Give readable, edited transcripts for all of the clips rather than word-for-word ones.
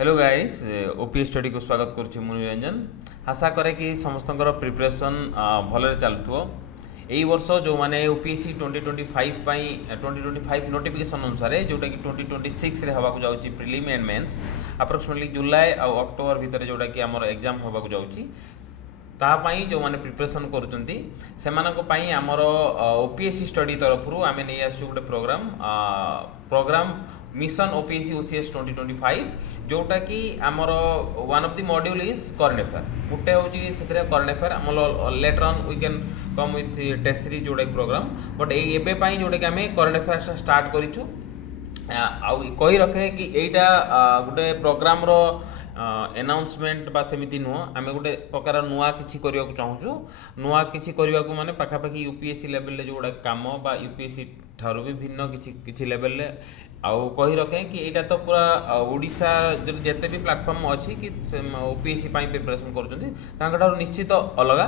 Hello guys, OP study को स्वागत करुच्ची मु निरंजन। आशा करे कि समस्त प्रिपरेशन भल चलुव। यही वर्ष जो मैंने ओपीएससी 2025 2025 नोटिफिकेशन अनुसार जोटा कि 2026 रे हवा जाउची प्रिलिम एंड मेंस अप्रोक्सीमेटली जुलाई और अक्टोबर भितर जोटा कि आमर एग्जाम हवा जाउची तापाई जो मैंने प्रिपरेशन करुँच से आमर ओपीएससी स्टडी तरफ आम नहीं आसु गोटे प्रोग्राम मिशन ओपीएससी ओसीएस 2025 जोटा कि आमर one of the module is current affair गोटे हूँ से करंट अफेयर आम later on we can come with test series जोटा प्रोग्राम बट ये जोटा कि आम करंट अफेयर स्टार्ट करूँ कही रखे कि यहीटा गोटे प्रोग्राम रो एनाउंसमेंट बा सेमिति नुह आम गोटे प्रकार नुआ किसी करने को चाहूँ नुआ किसी करने को माने पाखापाखि यूपीएससी लेवल जो गुड़ा काम बा यूपीएससी ठारू भी भिन्न किसी लेवल आउ कही रखें कि यहाँ तो पूरा ओडिशा जिते भी प्लाटफर्म अच्छी कि ओपीएससी प्रिपरेशन कर निश्चित अलग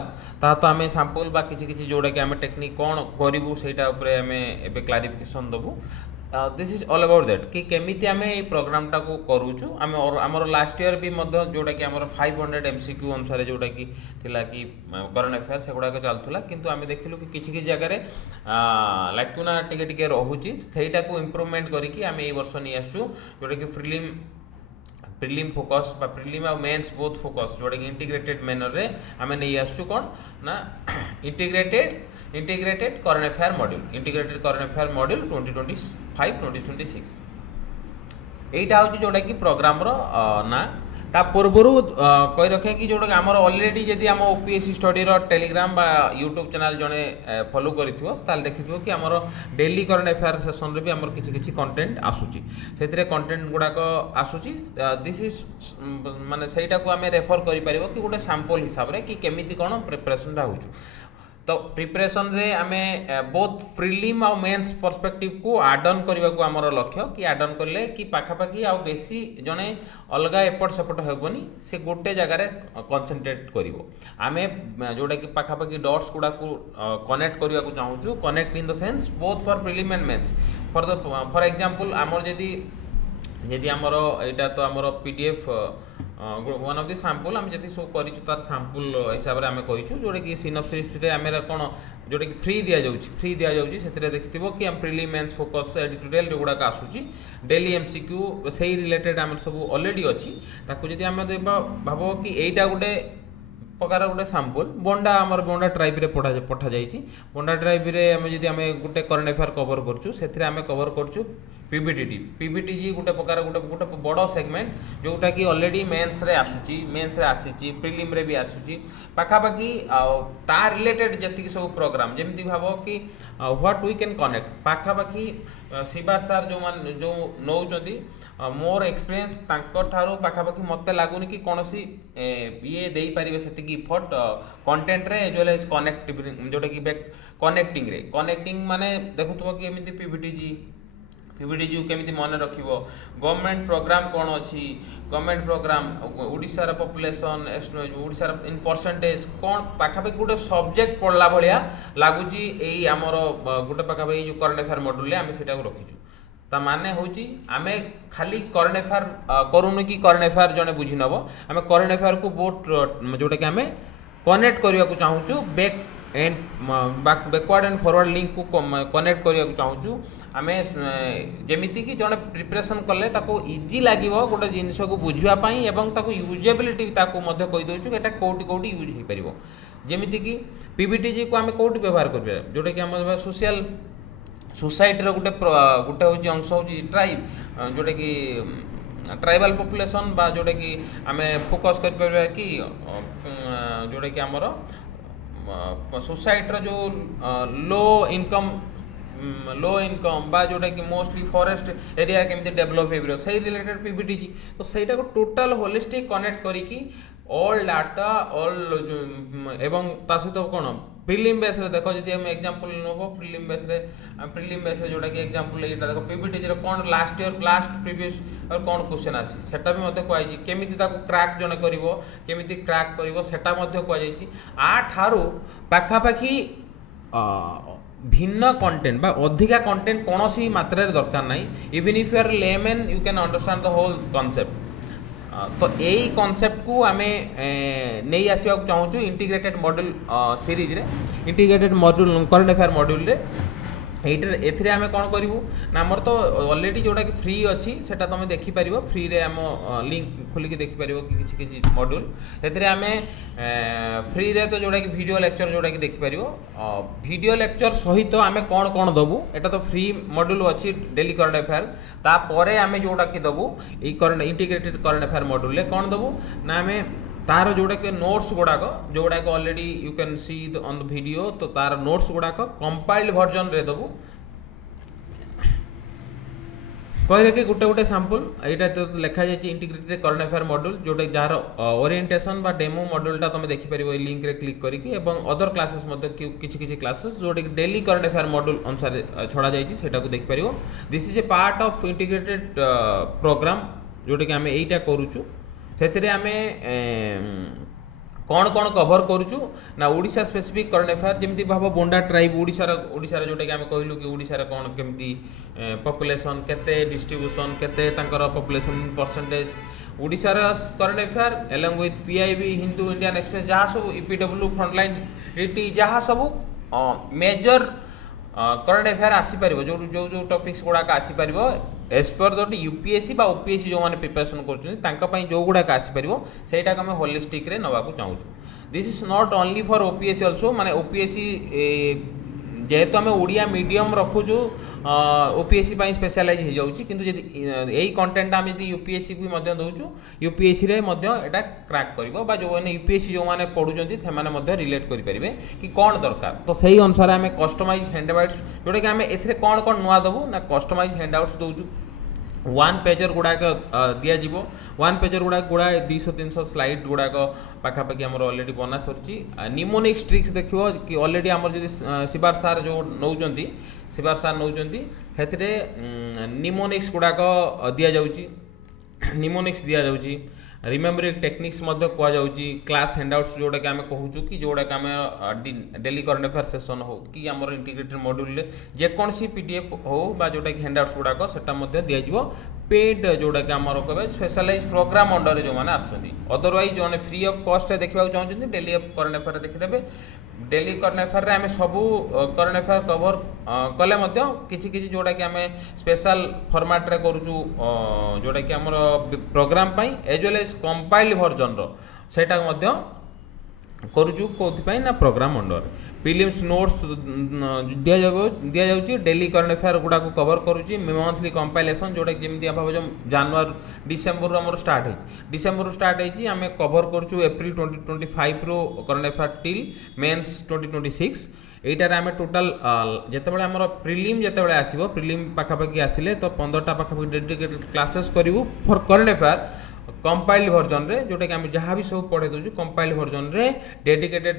ता तो आम सैंपल बा किसी जोड़ा कि आम टेक्निक कौन करूँ से क्लारिफिकेशन देवु। This is all about that कि केमिति आम ये प्रोग्रामटा को करूँ आम आमर लास्ट ईयर भी जोटा कि आमर 500 एमसीक्यू अनुसार जोटा कि थिला कि करंट अफेयर से गुड़ाक चलूला किंतु आम देखिलु कि किसी जगह लाकुना टिके रोचे सेटा को इम्प्रूवमेंट करके आम ये वर्ष नहीं आसु जोटा कि प्रिलिम फोकस बा प्रिलिम और मेंस बोथ फोकस जोटा कि इंटीग्रेटेड मैनर रे आम नहीं आसु कौन ना integrated current affair module integrated current affair module 2025-2026 यहीटा हूँ जोटा कि प्रोग्राम ना ता पूर्वर कही रखें कि जोटा आमर ऑलरेडी जदि आम ओपीएससी स्टडी टेलीग्राम बा यूट्यूब चैनल जड़े फॉलो कर देखिथो कि आमर डेली करंट अफेयर सेशन भी आमर किसी कंटेंट आसूची से कंटेंट गुड़ाक आसूची दिस इज माने सेटा को आम रेफर कर कि गोटे सैंपल हिसाब से कि केमिति कौन प्रिपरेशन हो तो प्रिपरेशन रे आमे बोथ प्रिलिम और मेंस पर्सपेक्टिव को आड ऑन करने को आमर लक्ष्य कि आड ऑन कले कि पाखापाखि आ बेसी जने अलग एपट सेपट हेबनी से गोटे जगार कनसेंट्रेट करिवो आमे जोटा कि पाखापाखि डॉट्स गुड़ा को कनेक्ट करने को चाहूँ connect in the sense both for prelim and mains for example आमर जदि आमर एटा तो आमर PDF one of the sample आम जी सब कर सैंपल हिसाब से आम कहीचु जोटा कि सिनॉप्सिस आम कौन जोटा कि फ्री दि जाऊँगी से देखिए कि आम प्रिलिम मेंस फोकस एडिटोरियल जो गुड़ाक आसूची डेली एमसीक्यू से रिलेटेड आम सब ऑलरेडी अच्छी जब आम भाव कि यहीटा गोटे प्रकार गोटे सैंपल बंडा आमर बंडा ट्राइब रे पठा जाइए बंडा ट्राइब रे आम जब आम गोटे करंट अफेयर कवर करूँ से आम कवर करूँ पीबीटीजी गोटे प्रकार गोटे बड़ सेगमेंट जोटा कि ऑलरेडी मेंस रे आसी प्रिलिम रे भी आसूची पाखापाखि ता रिलेटेड जी सब प्रोग्राम जमी भाव कि व्हाट वी कैन कनेक्ट पाखापाखि शिवा सार जो नौ मोर एक्सपीरियंस पाखापाखि मत लगुनि कि कौन सी ये दे पारे से इफर्ट कंटेंट रे एज वेल एज कनेक्ट जोटा कि कनेक्टिंग माने देखुव कि एमती पीबीटीजी केमिति मन रखिबो गवर्नमेंट प्रोग्राम कौन अच्छी गवर्नमेंट प्रोग्राम ओडिशार पॉपुलेशन ओडिशार इन परसेंटेज कौन पाखापाखि गोटे सब्जेक्ट पढ़ला भाया लगुच यही आमर गोटे पाखापाखि जो करंट अफेयर मॉड्यूल आम से रखीचु ता माने हूँ आम खाली करंट अफेयर करूनु कि करंट अफेयर जड़े बुझी नब आम करंट अफेयर को बहुत जोटा कि आम कनेक्ट करने को चाहूँ बैकवर्ड एंड फॉरवर्ड लिंक को कनेक्ट करने को चाहूँ आम जमीती कि जड़े प्रिपरेशन कले इजी लगे गोटे जिनस को बुझापी और यूजेबिलिटी कहीदे यहाँ कौटी कौटी यूज हो पार जमीती कि पीबीटीजी को आम कौटी व्यवहार कर जोटा कि आम सोशल सोसाइटी गोटे गोटे हूँ अंश हूँ ट्राइब जोटा कि ट्राइबल पॉपुलेशन बा जोटा कि आम फोकस कर कि जोटा कि आमर सोसाइटी जो लो इनकम बा जोटा कि मोस्टली फॉरेस्ट एरिया केमती डेवलप हो से रिलेटेड पीबीटीजी तो सहीटा को टोटल होलिस्टिक कनेक्ट करी ऑल डाटा ऑल एवं ता सहित कौन प्रिलिम बेस रे देख जब हम एग्जांपल नब प्रिलिम बेस रे जोटा कि एग्जांपल ये देख पीबीटीजी रे कौन लास्ट प्रीवियस और कौन क्वेश्चन आसी सेटा भी मते कहै केमिति ताको क्रैक जने करिवो केमिति क्रैक करिवो सेटा मते कहै आ ठारू पाखापाखि भिन्न कंटेंट बा अधिका कंटेंट कौन सी मात्रा दरकार ना even if you are layman you can understand the whole concept तो यही कॉन्सेप्ट को आम नहीं आसवा चाहूँ इंटीग्रेटेड मॉड्यूल सीरीज रे integrated module current affair module रे एथिरे आमे कौन करूँ ना आमर तो ऑलरेडी जोटा कि फ्री अच्छी सेटा तुम देखिपर फ्री रे आम लिंक खोलिक देखिपर कि किसी किसी मॉड्यूल से आम फ्री रे तो जोटा कि वीडियो लेक्चर जोटा कि देखिपर वीडियो लेक्चर सहित आम कौन कौन दबू एटा तो फ्री मॉड्यूल अच्छी डेली करंट अफेयर तापर आम जोटा कि दबू ये current integrated current affair module रे कौन दबू ना आम तार जोड़ा के नोट्स गुड़ाक जोड़ा के already you can see on the video तो तार नोट्स गुड़ाक कंपाइल्ड वर्जन रे दबू कहले कि गोटे गोटे सैंपल यहाँ तो लिखा जाए इंटीग्रेटेड करंट अफेयर मॉड्यूल जोटा जार ओरिएंटेशन बा डेमो मॉड्यूलटा तुम देखिपर लिंक रे क्लिक करके अदर क्लासेस किसी क्लासेस जोटा कि डेली करंट अफेयर मॉड्यूल अनुसार छड़ा जाइए देखिपर this is a part of integrated programme जोटा कि आम यहीटा करूँ से आम कौन कौन कभर करूँ ना ओडिशा स्पेसिफिक करंट अफेयर जमी भाव बोंडा ट्राइब ओडिशार जोटा कि आम कहलु कि ओडिशार कौन केमती पॉपुलेशन केते डिस्ट्रीब्यूशन केते तांकर पॉपुलेशन परसेंटेज ओडिशार current affair along with PIB Hindu Indian Express जहाँ सब ईपीडब्ल्यू फ्रंटलाइन रीटी जहाँ सब मेजर करंट अफेयर आसीपर जो जो जो टॉपिक्स गुड़ाक आसीपर एज पर द यूपीएससी बा ओपीएससी जो मैंने प्रिपरेशन कर जो गुड़ाक आसीपर से आम होलिस्टिक रे नवा चाहूँ this is not only for OPSC also माने ओपीएससी जेहेतु आम ओडिया मीडियम रखुचु ओपीएससी स्पेशलाइज हो जाऊँगी किंतु जदि यही कंटेंट आम यदि यूपीएससी भी दौचु यूपीएससी रे एटा क्रैक कर जो मैंने यूपीएससी जो मैंने पढ़ुंट से रिलेट करेंगे कि कौन दरकार तो सही अनुसार आम कस्टमाइज हैंडआउट्स जोटा कि आम ए कौन कौन नुआ दबू ना कस्टमाइज हैंडआउट्स दौचु वन पेजर गुड़ाक दिज्व वन पेजर गुड़ाक गुड़ाए 200-300 स्लाइड गुड़ाक पाखापाखि आम अलरेडी बना सरी निमोनिक्स ट्रिक्स देखो कि अलरेडी आम जब शिवार सार जो नौ शिवार सार नौ निमोनिक्स गुड़ाक दि जाऊँगी निमोनिक्स दि जाऊँगी रिमेम्बरिंग टेक्निक्स कहुच्छी क्लास हैंडआउट्स जोटा कि आम कहूँ कि जोटा कि आम डेली करंट अफेयर सेशन हो कि आम इंटीग्रेटेड मॉड्यूल जेकोसी पीडीएफ हो जोटा कि हैंडआउट्स गुड़ाक से दिज्व पेड जोटा कि आम कहे स्पेशलाइज प्रोग्राम अंडर जो मैंने अदरवाइज जो फ्री ऑफ कॉस्ट देखा चाहते डेली ऑफ करंट अफेयर देखिदेवे डेली करंट अफेयर आम सबू करंट अफेयर कवर कले किसी जोटा कि आम स्पेशल फॉर्मेट रे करूँ जोटा कि आम program as well as compiled version सेटा करूँ कौन ना प्रोग्राम अंडर प्रीलिम्स नोट्स दि जाऊँगी डेली करंट अफेयर गुड़ा कवर करुँची मंथली कंपाइलेसन जोटा जमी भाव जो जनवरी डिसेम्बर आम स्टार्ट है डिसेम्बर स्टार्ट है आम कवर करुँ एप्रिल 2025 रो करंट अफेयर टिल मेन्स 2026 यहीटार आम टोटाल जितेबाला आम प्रिलिम जितेबाला आसो प्रिलिम पाखापाखि आसिले तो 15टा पाखापाखि डेडिकेटेड क्लासेस करूँ for current affair compiled version रे जोटा कि आम जहाँ भी सब पढ़े दूँ कंपाइल्ड वर्जन रे डेडिकेटेड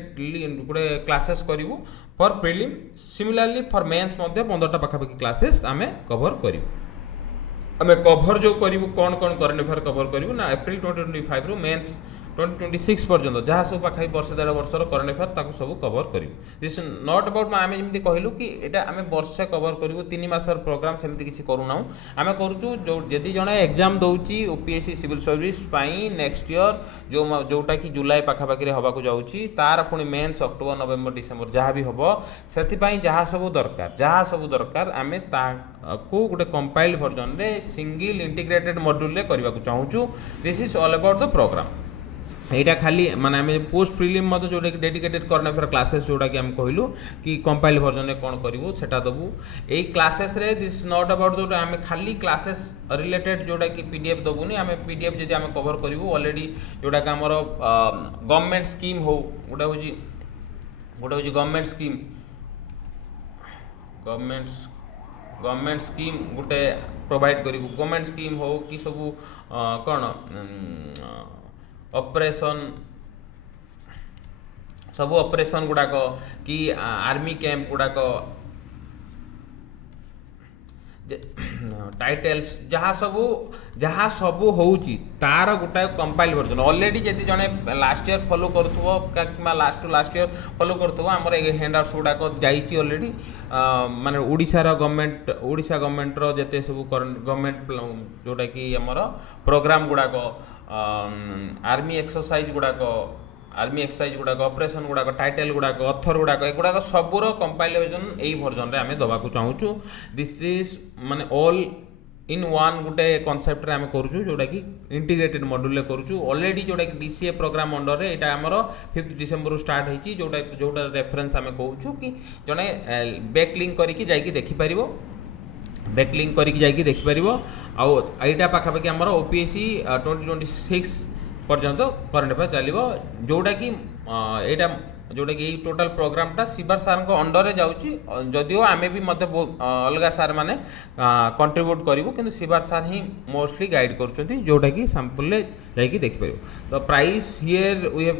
गोटे क्लासेस करूँ for prelim similarly for mains 15टा पाखापाखि क्लासेस आम कवर करूँ आम कवर जो करूँ कौन कौन करंट अफेयर कवर करूँ ना एप्रिल 2025 रू मेन्स 2026 पर्यंत जहाँ सब पाखाई वर्ष 1.5 वर्षर करंट अफेयर ताको सब कवर करूँ दिस नॉट अबाउट आम जमी कहलु कि एटा आम वर्षे कवर करूँ 3 मासर प्रोग्राम सेमती किसी करूना आम करूँ जो जदि जड़े एग्जाम दौची OPSC civil service next year जोटा कि जुलाई पाखापाखि हवाक जाऊँगी तार पुणी मेन्स अक्टोबर नवेम्बर डिसेम्बर जहाँ भी हम से जहाँ सब दरकार आम ताकू गोटे कंपाइल्ड वर्जन रे सिंगल इंटीग्रेटेड मॉड्यूल रे करने को चाहूँ this is all about the program यहाँ खाली माने आम पोस्ट प्रिलिम जोटा कि डेडिकेटेड करंट अफेयर क्लासेस जोटा कि आम कहलु कि कंपाइल्ड वर्जन में कौन करूँ सेटा दबू यही क्लासेस रे दिस नॉट अबाउट जो आम खाली क्लासेस रिलेटेड जोटा कि पीडीएफ दबुनी आम पीडीएफ जब आम कवर करूँ ऑलरेडी जोटा कि आमर गवर्नमेंट स्कीम हो गोटे हूँ गवर्नमेंट स्कीम गवर्नमेंट स्कीम गोटे प्रोवाइड करूँ गवर्नमेंट स्कीम हो कि सब कौन ऑपरेशन सबू ऑपरेशन गुड़ाक कि आर्मी कैंप गुड़ाक टाइटल्स जहाँ सबू होउची तार गोटाए कंपाइल वर्जन ऑलरेडी जदि जड़े लास्ट ईयर फॉलो करुथबो कि last to last year follow करुथबो हमर हैंडआउट्स गुड़ाक जाइची ऑलरेडी माने ओडिशा गवर्नमेंट रो जते सब गवर्नमेंट जोटा कि हमर प्रोग्राम गुड़ाक आर्मी एक्सरसाइज गुड़ाक आर्मी एक्सरसाइज गुड़ाक ऑपरेशन गुड़ाक टाइटल गुड़ाक अथर गुड़ाक एगुड़ाक सबूर कंपाइलेसन यही वर्जन रे आमे दबाकू चाहूँ दिस इज माने ऑल इन वन गोटे कनसेप्ट आम करूँ जोटा कि इंटीग्रेटेड मॉड्यूल करूँ ऑलरेडी जोटा कि डीसीए प्रोग्राम अंडर रे एटा हमर 5 डिसेंबर स्टार्ट होती जोटा जोटा रेफरेंस आम कहूँ कि जड़े बैक लिंक करके जाइए देखिपर बैक लिंक करके जाइए देखिपर आईटा पाखापाखि आमर ओपीएससी 2026 पर्यंत करेंट अफेयर चलो जोटा कि एटा जोटा कि टोटाल प्रोग्रामटा शिवर सार अंडर रे जाऊँगी जदिओ आमे भी मत अलग सार मैंने कंट्रीब्यूट करूँ कि शिवर सार ही मोस्टली गाइड कर जोटा कि सैंपल जाकि देखिपर तो price here we have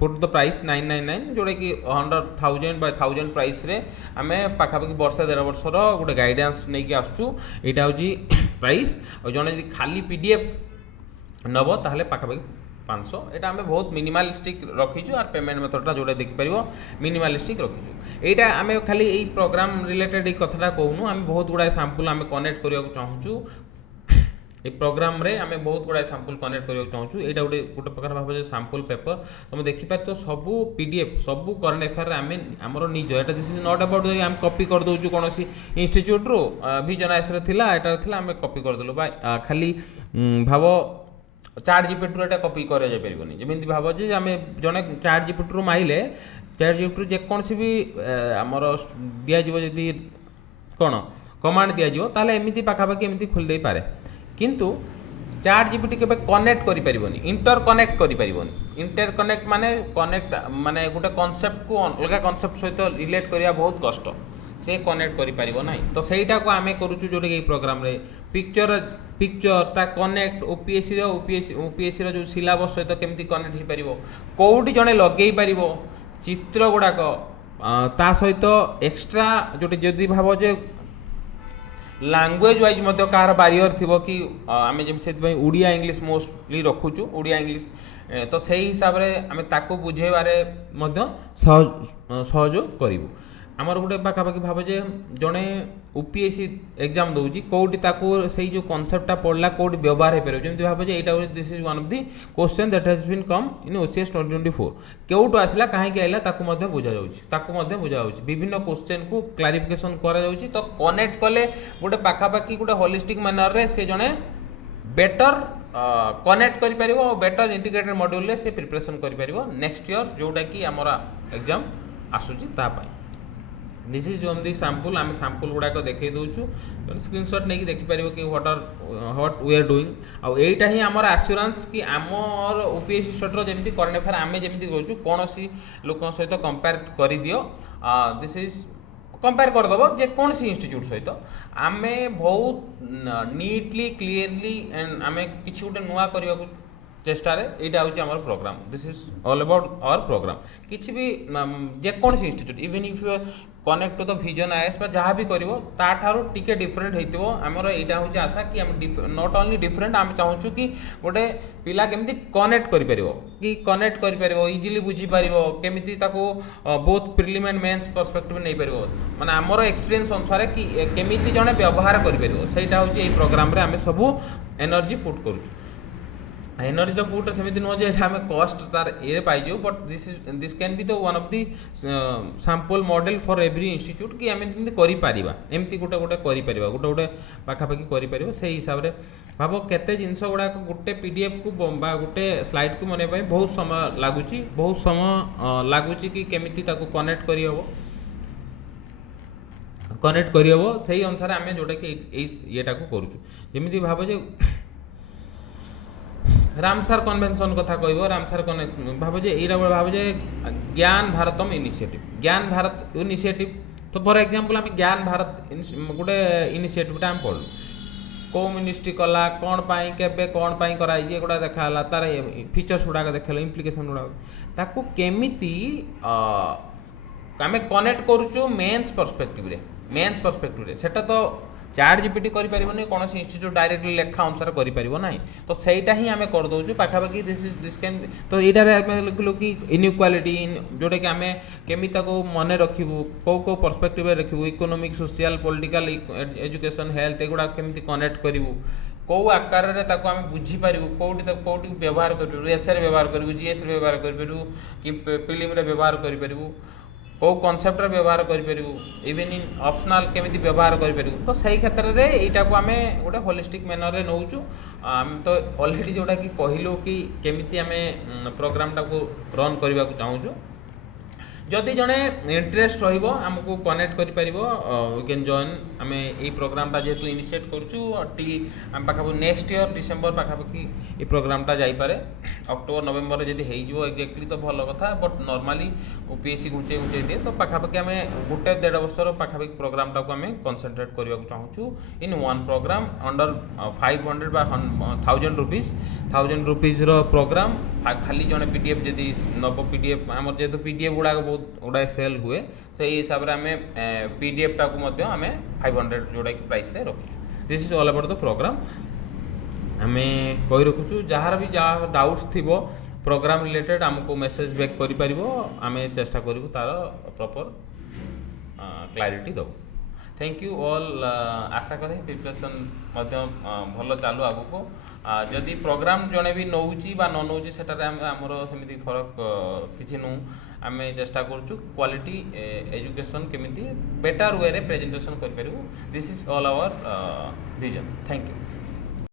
put the price 999 जोटा कि 100,000 बाय 1000 प्राइस रे आमे पाखापाखि वर्ष 1.5 वर्षर गोटे गाइडेंस नहीं कि आसुँ यहाँ हूँ प्राइस और जड़े खाली पीडीएफ नब ताहले पाखापाखि 500 एटा आमे बहुत मिनिमालिस्टिक रखीचु और पेमेंट मेथडटा जोटा देखिपर मिनिमालिस्टिक रखीचु एटा आमे खाली यही प्रोग्राम रिलेटेड एक कथाटा कहूँ आमे बहुत गुड़ा सैंपल आमे कनेक्ट करने चाहूँ ये प्रोग्राम रे आमे बहुत गुड़ा सैंपल कनेक्ट करने चाहूँ यहाँ गोटे गोटे प्रकार भाव सैंपल पेपर तुम देखिपार तो सबू पीडीएफ सबू करंट अफेयर आमे आमर निज एटा दिस इज नॉट अबाउट आम कॉपी कर दउछु कोनोसी इंस्टीट्यूट रो विजन आईएस रे थिला एटा थिला आमे कॉपी कर देलु बा खाली भाव चार्ट जीपीटी एटा कॉपी करा जाय परिबनी जेमिति भाव जे आमे जने चार्ट जीपीटी माइले चार्ट जीपीटी जेकोसी भी आमर दिया जीव जदि कोन कमांड दिया जीव ताले एमिति पाखापाखि एमिति खोल दे पारे किंतु चार्ट जीपीटी केबे कनेक्ट करि परिबनी इंटर कनेक्ट करि परिबनी इंटर कनेक्ट माने कनेक्ट माने गोटे कांसेप्ट को अलग कांसेप्ट सहित रिलेट करिया बहुत कष्ट से कनेक्ट करि परिबो नाही तो सेटा को आमे करूछु जोटे के प्रोग्राम रे पिक्चर ता कनेक्ट ओपीएससी जो सिलेबस सहित केमती कनेक्ट हो पारिबो कोउटी जणे लगेई पारिबो चित्र गुड़ाक ता सहित एक्स्ट्रा जोटे जदि भाव जे लैंग्वेज वाइज मध्य कार बारियर थिबो कि आमे जेम से उड़िया इंग्लिश मोस्टली रखुछु उड़िया इंग्लिश तो सही हिसाब रे आमे ताको बुझेबारे मध्य सहयोग करिवु आमर गोटे पाखापाखि भाव जे जड़े यूपीएससी एग्जाम दूसरी कौटी ताकू से जो कनसेप्टा पढ़ला कौटी व्यवहार हो पारे जमी भाव जे यहाँ this is one of the question that has been come in OCS 2024 केउटू आसला कहीं आइला ताकू मध्य बुझा जाउछि विभिन्न क्वेश्चन को क्लारिफिकेशन करा जाउछि तो कनेक्ट कले गोटे पाखापाखि गोटे होलिस्टिक मैनर रे से जड़े बेटर कनेक्ट करि परिबो और बेटर इंटीग्रेटेड मॉड्यूल रे से प्रिपरेशन करि परिबो नेक्स्ट ईयर जोटा कि आमर एग्जाम आसुछि ता पाई this is own the sample आम सैंपल गुड़ाक देखे दूचु स्क्रीनशॉट नहीं देखिपर कि व्हाट वी आर डूइंग आउ एटा ही आमर एश्योरेंस कि आमर ओपीएससी स्टडर जमी करेंट अफेयर आम जमी करूँ कौन लोक सहित कंपेयर कर दियो दिस इज कंपेयर करदेव जेकोसी इंस्टीट्यूट सहित आम बहुत नीटली क्लीयरली एंड आम कि गोटे नुआ करने चेष्टा यहाँ हूँ आम program this is all about our program किसी भी जेकोसी institute even if you connect to the Vision IAS जहाँ भी कर टिके डिफरेंट होती आमर यहाँ हूँ आशा कि नॉट ओनली डिफरेंट आम चाहूँ कि गोटे पिला केमती कनेक्ट कनेक्ट कर इजिली बुझीपर केमी both prelim and mains perspective नहीं पार माने आमर एक्सपीरियंस अनुसार कि केमी जड़े व्यवहार करा हूँ ये प्रोग्राम आम सब एनर्जी फुट करूँ एनर्जी फुट सेमती नुह जे आम कस्ट तार ये पाइजु but this can be the one of the sample model for every institute कि आम एमती गोटे गोटे गोटे गोटे पाखापाखि कर से हिसाब से भाव केते जिनस गुड़ाक गोटे पीडीएफ को गोटे स्लाइड को मन बहुत समय लगुच कि केमिति ताको कनेक्ट करहब से अनुसार आम जोटा कि येटा को करुँ भाव जे रामसार कन्वेंशन कथा कह रामसार भाव जे ये भाव जे ज्ञान भारतम इनिशिएटिव तो फॉर एग्जांपल आम ज्ञान भारत गोटे इनिशिएटिवटा आम पढ़लु कौ मिनिस्ट्री कला कौन पाई केबे कौन पाई कराई गुड़ा देखा तार फीचर्स गुड़ाक देखेल इम्प्लिकेशन गुड़ाक ताकू केमिति आम कनेक्ट करूँ मेन्स पर्सपेक्टिव रे सेटा तो चार्ट जीपीटी करें कौन इंस्टीट्यूट डायरेक्टली लेखा अनुसार करें तो सहीटा ही आम करदे पाखापाखि दिस कैन तो यहाँ लिखलु कि इनइक्वालिटी जोटा कि आम केमी मन रखू कौ पर्सपेक्टिव रखू economic social political education health एगुड़ा केमी कनेक्ट करूँ कौ आकार आम बुझीपर कौटी व्यवहार कर एसए व्यवहार करूँ जीएस व्यवहार करूँ कि फिल्म व्यवहार करूँ कौ कनसेप्ट व्यवहार करूँ इवन इन ऑप्शनल केमी व्यवहार करूँ तो सही क्षेत्र में यहाँ को आम गोटे होलिस्टिक मैनर में नौचु आम तो ऑलरेडी जोटा कि कहलु कि केमिति आम प्रोग्राम टाको रन करने को चाहूँ जदि जड़े इंटरेस्ट रहिबो हमको कनेक्ट करि परिबो वी कैन जॉइन आम ये प्रोग्रामटा जेहेतु इनिशिएट करूँ टिल आम पाखा नेक्स्ट ईयर डिसेम्बर पाखापाखि ये प्रोग्रामटा जाइपारे अक्टोबर नवेम्बर जब हो एक्जाक्टली तो भल कथा बट नॉर्मली ओपीएससी घुंचे घुंचे दिए तो पाखापाखि आम गोटे 1.5 वर्षर पाखापाखि प्रोग्रामटा को आम कनसेंट्रेट करने को चाहूँ इन वन प्रोग्राम अंडर 500 बा 1000 रुपीज 1000 रुपीज प्रोग्राम खाली जड़े पीडीएफ जदि नब पीडीएफ आम जेहेतु पीडीएफ गुड़ाक बहुत गुड़ाए सेल हुए तो यही हिसाब से आम पीडीएफ टाक आम 500 जोड़ा कि प्राइस रखुचु this is all about the program आम कही रखुचु जार भी जहाँ डाउट्स थी प्रोग्राम रिलेटेड आमको मेसेज बैक कर आम चेष्टा करूँ तार प्रॉपर क्लैरिटी दो थैंक यू ऑल आशा करें प्रिपरेशन भल चालू आगको जदि प्रोग्राम जड़े भी नौची बा न नौची सेटार आमर सेमती फरक किसी नु आम चेष्टा करूँ क्वालिटी एजुकेशन केमिति बेटर वे रे प्रेजेंटेशन कर this is all our vision thank you.